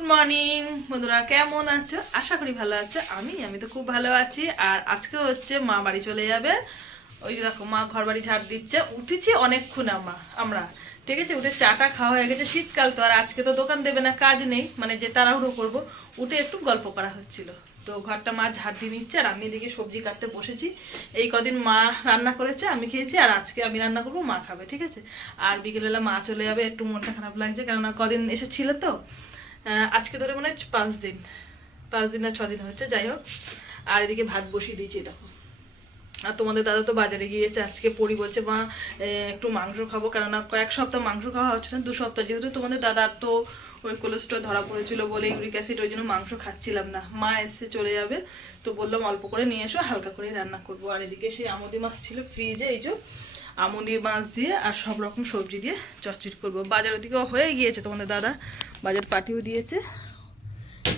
Good morning বন্ধুরা, কেমন আছো? আশা করি ভালো আছো। আমি আমি তো খুব ভালো আছি। আর আজকে হচ্ছে মা বাড়ি চলে যাবে। ওই দেখো, মা ঘর বাড়ি ঝাড় দিচ্ছে। উঠেছি অনেকক্ষণ আমা, আমরা। ঠিক আছে, উঠে চাটা খাওয়া হয়ে গেছে শীতকাল, তো আর আজকে তো দোকান দেবে না, কাজ নেই। মানে যে তাড়াহুড়ো করব, উঠে একটু গল্প করা হচ্ছিল। তো ঘরটা মা ঝাড় দিয়ে নিচ্ছে, আর আমি এদিকে সবজি কাটতে বসেছি। এই কদিন মা রান্না করেছে, আমি খেয়েছি, আর আজকে আমি রান্না করব, মা খাবে, ঠিক আছে? আর বিকেলবেলা মা চলে যাবে, একটু মনটা খারাপ লাগছে, কেননা কদিন এসেছিল তো। আজকে ধরে মনে হয় পাঁচ দিন। পাঁচ দিন না ছ দিন হচ্ছে যাই হোক। আর এদিকে ভাত বসিয়ে দিয়েছি দেখো। আর তোমাদের দাদা তো বাজারে গিয়েছে, আজকে পরি বলছে, মা একটু মাংস খাব। কেননা কয়েক সপ্তাহ মাংস খাওয়া হচ্ছে না, দু সপ্তাহ। যেহেতু তোমাদের দাদার তো ওই কোলেস্ট্রল ধরা পড়েছিল বলে, ইউরিক অ্যাসিড, ওই জন্য মাংস খাচ্ছিলাম না। মা এসে চলে যাবে, তো বললাম অল্প করে নিয়ে এসো, হালকা করে রান্না করব। আর এদিকে সেই আমদি মাছ ছিল ফ্রিজে এই যে আমদি মাছ দিয়ে আর সব রকম সবজি দিয়ে চচ্চড়ি করব। বাজার ওদিকেও হয়ে গিয়েছে তোমাদের দাদা। বাজার পাঠিয়েও দিয়েছে।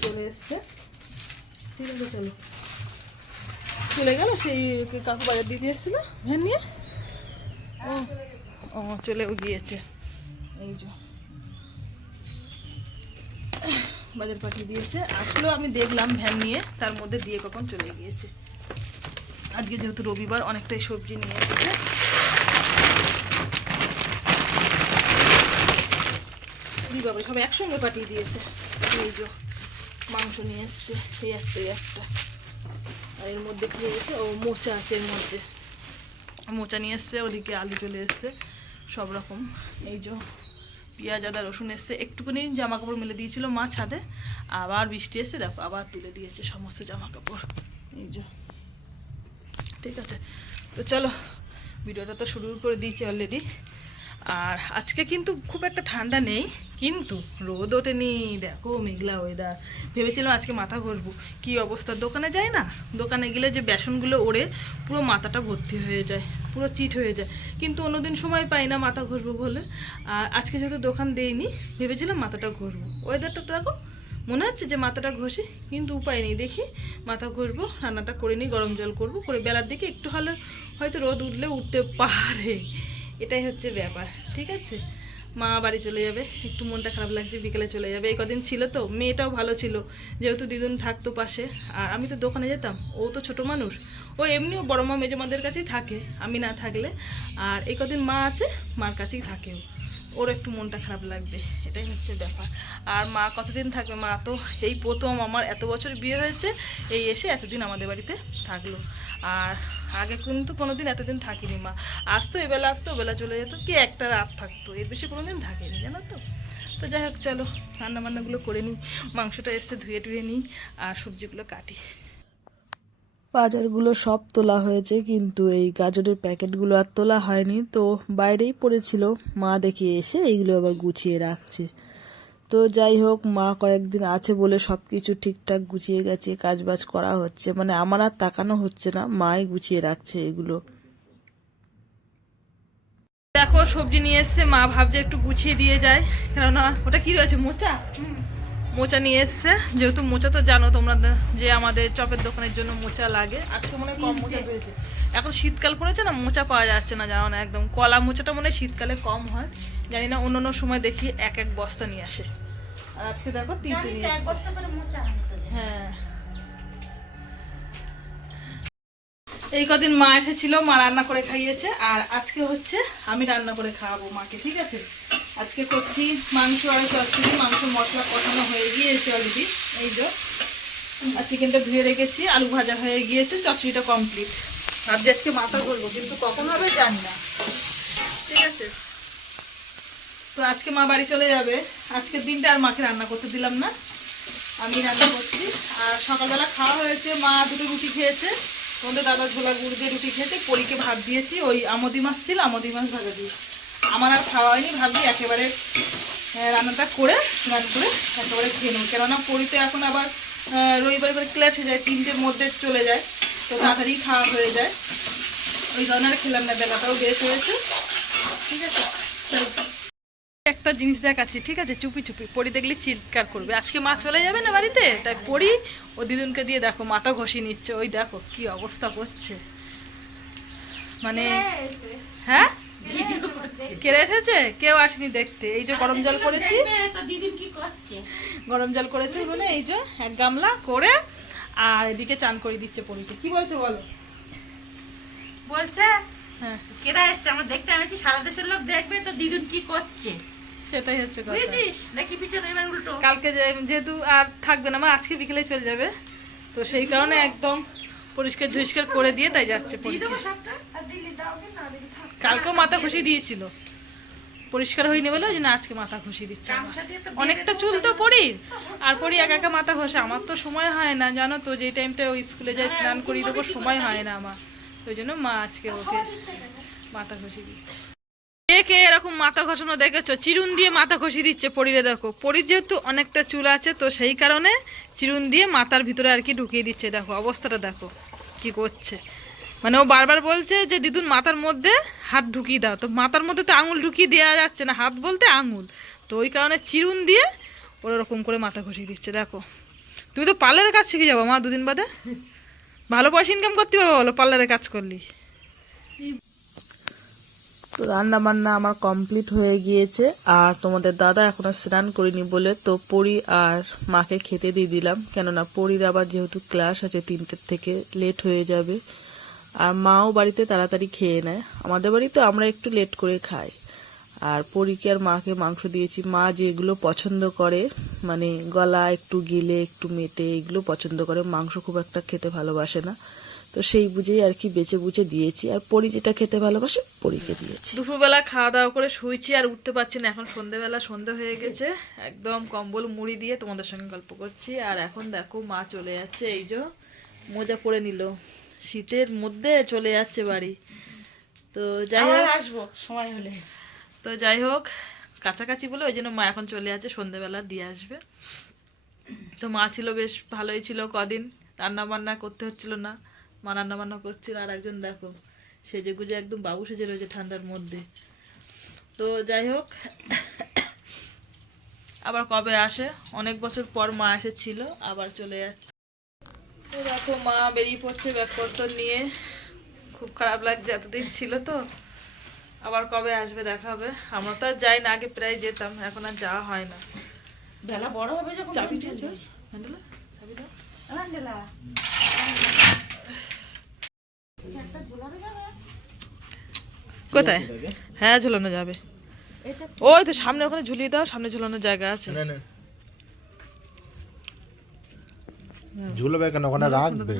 চলে এসছে। ঠিক আছে, চলো। চলে গেল? সেই কাকু বাজার দিতে এসেছিল? ভ্যান নিয়ে? ও ও, চলেও গিয়েছে। এই যে। বাজার পাঠিয়ে দিয়েছে। আসলেও আমি দেখলাম ভ্যান নিয়ে। তার মধ্যে দিয়ে কখন চলে গিয়েছে। আজকে যেহেতু রবিবার, অনেকটাই সবজি নিয়ে এসেছে। বাবা সব একসঙ্গে পাঠিয়ে দিয়েছে। এই যে মাংস নিয়ে এসছে, এই একটা এই একটা। আর এর মধ্যে কি হয়েছে? ও মোচা আছে এর মধ্যে। মোচা নিয়ে এসছে, ওদিকে আলু চলে এসছে, সব রকম। এই যে পেঁয়াজ, আদা, রসুন এসছে। একটুখানি জামা কাপড় মেলে দিয়েছিল মা ছাদে, আবার বৃষ্টি এসে দেখো, আবার তুলে দিয়েছে সমস্ত জামা কাপড় এই যে, ঠিক আছে। তো চলো, ভিডিওটা তো শুরু করে দিয়েছি অলরেডি আর আজকে কিন্তু খুব একটা ঠান্ডা নেই। কিন্তু রোদ ওঠেনি, দেখো মেঘলা ওয়েদার ভেবেছিলাম আজকে মাথা ঘষবো। কী অবস্থা? দোকানে যাই না? দোকানে গেলে যে বেসনগুলো ওড়ে, পুরো মাথাটা ভর্তি হয়ে যায়, পুরো চিট হয়ে যায়। কিন্তু অন্যদিন সময় পাই না মাথা ঘষবো বলে। আর আজকে যেহেতু দোকান দেইনি, ভেবেছিলাম মাথাটা ঘষবো। ওয়েদারটা তো দেখো, মনে হচ্ছে যে মাথাটা ঘষি, কিন্তু উপায় নেই। দেখি, মাথা ঘষবো, রান্নাটা করে নিই, গরম জল করব, করে বেলার দিকে একটু হলে হয়তো রোদ উঠলে উঠতে পারে। এটাই হচ্ছে ব্যাপার, ঠিক আছে? মা বাড়ি চলে যাবে, একটু মনটা খারাপ লাগছে, বিকেলে চলে যাবে। এই কদিন ছিল তো, মেয়েটাও ভালো ছিল, যেহেতু দিদুন থাকতো পাশে। আর আমি তো দোকানে যেতাম, ও তো ছোট মানুষ। ও এমনিও বড় মা মেজো মাদের কাছেই থাকে, আমি না থাকলে। আর এই কদিন মা আছে, মার কাছেই থাকেও ওর একটু মনটা খারাপ লাগবে, এটাই হচ্ছে ব্যাপার। আর মা কতদিন থাকবে মা? তো এই প্রথম আমার এত বছর বিয়ে হয়েছে, এই এসে এতদিন আমাদের বাড়িতে থাকল। আর আগে কিন্তু কোনোদিন এতদিন থাকিনি মা। আসতো, এবেলা আসতো, ওবেলা চলে যেত, কি একটা রাত থাকতো। এর বেশি কোনোদিন থাকেনি, জানো তো? তো যাই হোক, চলো রান্না বান্নাগুলো করে নিই, মাংসটা এসে ধুয়ে টুয়ে নিই, আর সবজিগুলো কাটি। বাজারগুলো সব তোলা হয়েছে, কিন্তু এই গাজরের প্যাকেটগুলো আর তোলা হয়নি। তো বাইরেই পড়েছিল, মা দেখে এসে এইগুলো আবার গুছিয়ে রাখছে। তো যাই হোক, মা কয়েকদিন আছে বলে সব কিছু ঠিকঠাক গুছিয়ে গেছে, কাজবাজ করা হচ্ছে। মানে আমার আর তাকানো হচ্ছে না, মাই গুছিয়ে রাখছে এগুলো। দেখো, সবজি নিয়ে এসছে, মা ভাবছে একটু গুছিয়ে দিয়ে যায়। কেননা, ওটা কি রয়েছে, মোচা? মোচা নিয়ে এসছে। যেহেতু মোচা তো জানো তোমরা যে আমাদের চপের দোকানের জন্য মোচা লাগে। আজকে মনে কম মোচা পেয়েছে। এখন শীতকাল পড়েছে না মোচা পাওয়া যাচ্ছে না জানো না একদম। কলা মোচাটা মনে শীতকালে কম হয়। জানি না অন্য অন্য সময় দেখি এক এক বস্তা নিয়ে আসে। আর আজকে দেখো তিনটে নিয়ে এসছে। হ্যাঁ। এই কদিন মা এসেছিল মা রান্না করে খাইয়েছে। আর আজকে হচ্ছে আমি রান্না করে খাওয়াবো মাকে ঠিক আছে? আজকে করছি মাংস আর চচ্চড়ি। মাংস মশলা কষানো হয়ে গিয়েছে অলরেডি এই যে। আর চিকেনটা ধুয়ে রেখেছি, আলু ভাজা হয়ে গিয়েছে, চচ্চড়িটা কমপ্লিট ভাবছি আজকে মাথা করব কিন্তু কখন হবে জানি না। ঠিক আছে? তো আজকে মা বাড়ি চলে যাবে। আজকের দিনটা আর মাকে রান্না করতে দিলাম না। আমি রান্না করছি। আর সকালবেলা খাওয়া হয়েছে, মা দুটো রুটি খেয়েছে। তোমাদের দাদা ঝোলা গুড় দিয়ে রুটি খেয়েছে, পরীকে ভাত দিয়েছি। ওই আমদি মাছ ছিল, আমদি মাছ ভাজা দিয়ে। আমার আর খাওয়া হয়নি ভাবছি একেবারে রান্নাটা করে স্নান করে একেবারে খেয়ে নেব। কেননা পরিতে এখন আবার রবিবার করে ক্লাস যায় তিনটের মধ্যে চলে যায় তো তাড়াতাড়ি খাওয়া হয়ে যায়। ওই কারণে আর খেলাম না বেলাটাও বেশ হয়েছে। ঠিক আছে? একটা জিনিস দেখাচ্ছি ঠিক আছে? চুপি চুপি পরি দেখলে চিৎকার করবে। আজকে মা চলে যাবে না বাড়িতে? তাই পরি ও দিদুনকে দিয়ে দেখো মাথা ঘষি নিচ্ছে। ওই দেখো কি অবস্থা করছে। মানে হ্যাঁ? কেড়ে এসেছে কেউ আসেনি দেখতে। এই যে গরম জল করেছি। গরম জল করেছে মানে এই যে এক গামলা করে আর এদিকে চান করে দিচ্ছে পরীকে কি বলছো বলো? বলছে হ্যাঁ। কেরা এসছে? আমার দেখতে আমি সারা দেশের লোক দেখবে তো দিদুন কি করছে। সেটাই হচ্ছে বুঝেছিস? দেখি পিছনে এবার উল্টো। কালকে যেহেতু আর থাকবে না মা আজকে বিকেলে চলে যাবে। তো সেই কারণে একদম পরিষ্কার ঝরিষ্কার করে দিয়ে তাই যাচ্ছে দিয়ে কালকেও মাথা ঘষি দিয়েছিল। পরিষ্কার হয়নি বলে ওই জন্য আজকে মাথা ঘষি দিচ্ছে অনেকটা চুল তো পড়ি আর পরি একা একা মাথা ঘষে। আমার তো সময় হয় না জানো তো যে টাইমটা ওই স্কুলে যাই স্নান করি দেবো সময় হয় না আমার। ওই জন্য মা আজকে ওকে মাথা ঘষি দিচ্ছে। কে কে এরকম মাথা ঘষানো দেখেছ? চিরুন দিয়ে মাথা ঘষি দিচ্ছে পরিরে দেখো। পরির যেহেতু অনেকটা চুল আছে তো সেই কারণে চিরুন দিয়ে মাথার ভিতরে আর কি ঢুকিয়ে দিচ্ছে দেখো। অবস্থাটা দেখো কি করছে। মানে ও বারবার বলছে যে, দিদুন, মাথার মধ্যে হাত ঢুকিয়ে দাও। তো মাথার মধ্যে তো আঙুল ঢুকিয়ে দেওয়া যাচ্ছে না, হাত বলতে আঙুল। তো ওই কারণে চিরুন দিয়ে ওরকম করে মাথা ঘষিয়ে দিচ্ছে, দেখো। তুমি তো পার্লারের কাজ শিখে যাব মা দুদিন বাদে? ভালো পয়সা ইনকাম করতে পারব বলো পার্লারে কাজ করলি? তো রান্না বান্না আমার কমপ্লিট হয়ে গিয়েছে, আর তোমাদের দাদা এখনও স্নান করিনি বলে তো পরি আর মাকে খেতে দিয়ে দিলাম। কেননা পরির আবার যেহেতু ক্লাস আছে তিনটের থেকে লেট হয়ে যাবে আর মাও বাড়িতে তাড়াতাড়ি খেয়ে নেয়। আমাদের বাড়িতে আমরা একটু লেট করে খাই। আর পরীকে আর মাকে মাংস দিয়েছি। মা যেগুলো পছন্দ করে মানে গলা একটু গিলে, একটু মেটে, এগুলো পছন্দ করে। মাংস খুব একটা খেতে ভালোবাসে না। তো সেই বুঝেই আর কি বেছে বুঝে দিয়েছি। আর পরি যেটা খেতে ভালোবাসে, পরীকে দিয়েছি। দুপুরবেলা খাওয়া দাওয়া করে শুয়েছি আর উঠতে পারছি না। এখন সন্ধেবেলা, সন্ধে হয়ে গেছে। একদম কম্বল মুড়ি দিয়ে তোমাদের সঙ্গে গল্প করছি। আর এখন দেখো মা চলে যাচ্ছে। এই যে মোজা পরে নিল। শীতের মধ্যে চলে যাচ্ছে বাড়ি। তো যাই হোক আসব সময় হলে। তো যাই হোক কাছাকাছি বলে ওই জন্য মা এখন চলে যাচ্ছে সন্ধেবেলা দিয়ে আসবে। তো মা ছিল বেশ ভালোই ছিল কদিন রান্না বান্না করতে হচ্ছিল না। মা রান্না বান্না করছিল আর একজন দেখো সেজে গুজে একদম বাবু সেজে রয়েছে ঠান্ডার মধ্যে। তো যাই হোক আবার কবে আসে? অনেক বছর পর মা এসেছিল আবার চলে যাচ্ছে। তো দেখো মা বেরিয়ে পড়ছে ব্যাগপত্র নিয়ে। খুব খারাপ লাগছে এতদিন ছিল তো। আবার কবে আসবে দেখা হবে। আমরা তো আর যাই না আগে প্রায় যেতাম এখন আর যাওয়া হয় না। বেলা বড় হবে যখন চাবি দাও। কোথায়? হ্যাঁ ঝুলানো যাবে। ওই তো সামনে ওখানে ঝুলিয়ে দাও সামনে ঝুলানোর জায়গা আছে। ঝুলবে কেন? ওখানে রাখবে।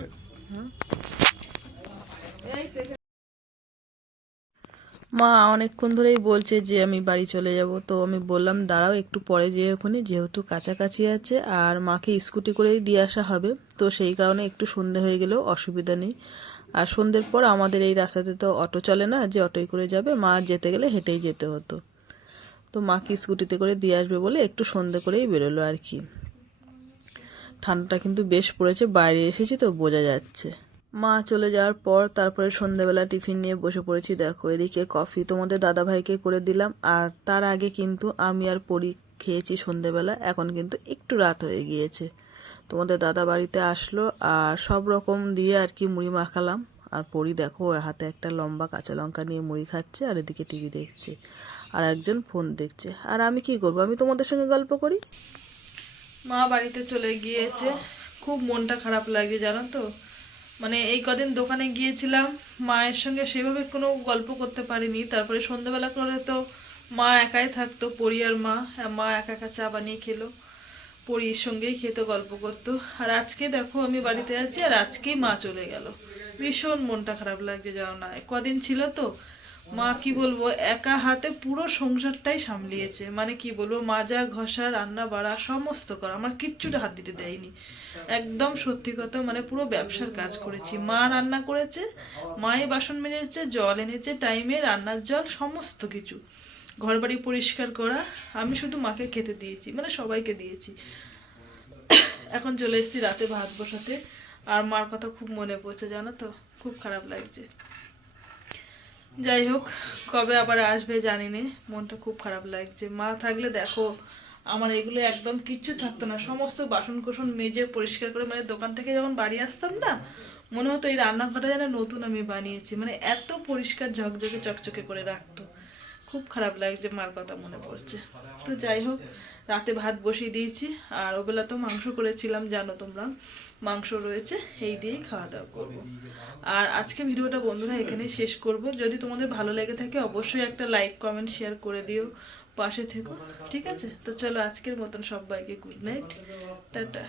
মা অনেকক্ষণ ধরেই বলছে যে আমি বাড়ি চলে যাব। তো আমি বললাম দাঁড়াও একটু পরে যেয়ে ওখানে যেহেতু কাছাকাছি আছে আর মাকে স্কুটি করেই দিয়ে আসা হবে। তো সেই কারণে একটু সন্ধে হয়ে গেলেও অসুবিধা নেই। আর সন্ধ্যের পর আমাদের এই রাস্তাতে তো অটো চলে না যে অটোয় করে যাবে। মা যেতে গেলে হেঁটেই যেতে হতো। তো মাকে স্কুটিতে করে দিয়ে আসবে বলে একটু সন্ধে করেই বেরোলো আর কি। ঠান্ডাটা কিন্তু বেশ পড়েছে, বাইরে এসেছি তো বোঝা যাচ্ছে। মা চলে যাওয়ার পর তারপরে সন্ধ্যাবেলা টিফিন নিয়ে বসে পড়েছি। দেখো, এদিকে কফি তোমাদের দাদা ভাইকে করে দিলাম, আর তার আগে কিন্তু আমি আর পরি খেয়েছি সন্ধ্যেবেলা, এখন কিন্তু একটু রাত হয়ে গিয়েছে। তোমাদের দাদা বাড়িতে আসলো, আর সব রকম দিয়ে আর কি মুড়ি মাখালাম। আর পরি দেখো হাতে একটা লম্বা কাঁচা লঙ্কা নিয়ে মুড়ি খাচ্ছে, আর এদিকে টিভি দেখছে, আর একজন ফোন দেখছে। আর আমি কি করব? আমি তোমাদের সঙ্গে গল্প করি? মা বাড়িতে চলে গিয়েছে। খুব মনটা খারাপ লাগে, জানো তো? মানে এই কদিন দোকানে গিয়েছিলাম, মায়ের সঙ্গে সেভাবে কোনো গল্প করতে পারিনি। তারপরে সন্ধ্যাবেলা করে তো মা একাই থাকতো, পরি আর মা। মা একা একা চা বানিয়ে খেলো, পরির সঙ্গেই খেতে, গল্প করতো। আর আজকে দেখো, আমি বাড়িতে আছি আর আজকেই মা চলে গেল। ভীষণ মনটা খারাপ লাগছে, জানো না? কদিন ছিল তো মা, কি বলব, একা হাতে পুরো সংসারটাই সামলিয়েছে। মানে কি বলব, মাজা, ঘষা, রান্না, বাড়া, সমস্ত করা। আমার কিচ্ছুটা হাত দিতে দেয়নি। একদম সত্যি কথা মানে পুরো ব্যবসার কাজ করেছি। মা রান্না করেছে মাই বাসন মেজেছে, জল এনেছে, টাইমে রান্নার জল, সমস্ত কিছু। ঘর বাড়ি পরিষ্কার করা, আমি শুধু মাকে খেতে দিয়েছি মানে সবাইকে দিয়েছি। এখন চলে এসেছি রাতে ভাত বসাতে। আর মার কথা খুব মনে পড়ছে, জানো তো? খুব খারাপ লাগছে। যাই হোক, কবে আবার আসবে জানি না মনটা খুব খারাপ লাগছে। মা থাকলে দেখো, আমার এগুলো একদম কিচ্ছু থাকতো না। সমস্ত বাসন কোসন মেজে পরিষ্কার করে মানে দোকান থেকে যখন বাড়ি আসতাম না, মনে হতো এই রান্নাঘরটা যেন নতুন আমি বানিয়েছি। মানে এত পরিষ্কার ঝকঝকে, চকচকে করে রাখতো। খুব খারাপ লাগছে, মার কথা মনে পড়ছে। তো যাই হোক, রাতে ভাত বসিয়ে দিয়েছি। আর ওবেলা তো মাংস করেছিলাম, জানো তোমরা। মাংস রয়েছে, এই দিয়েই খাওয়া দাওয়া করব। আর আজকে ভিডিওটা বন্ধুরা এখানেই শেষ করব। যদি তোমাদের ভালো লেগে থাকে, অবশ্যই একটা লাইক, কমেন্ট, শেয়ার করে দিও পাশে থেকো, ঠিক আছে? তো চলো আজকের মতন সবাইকে গুড নাইট, টাটা।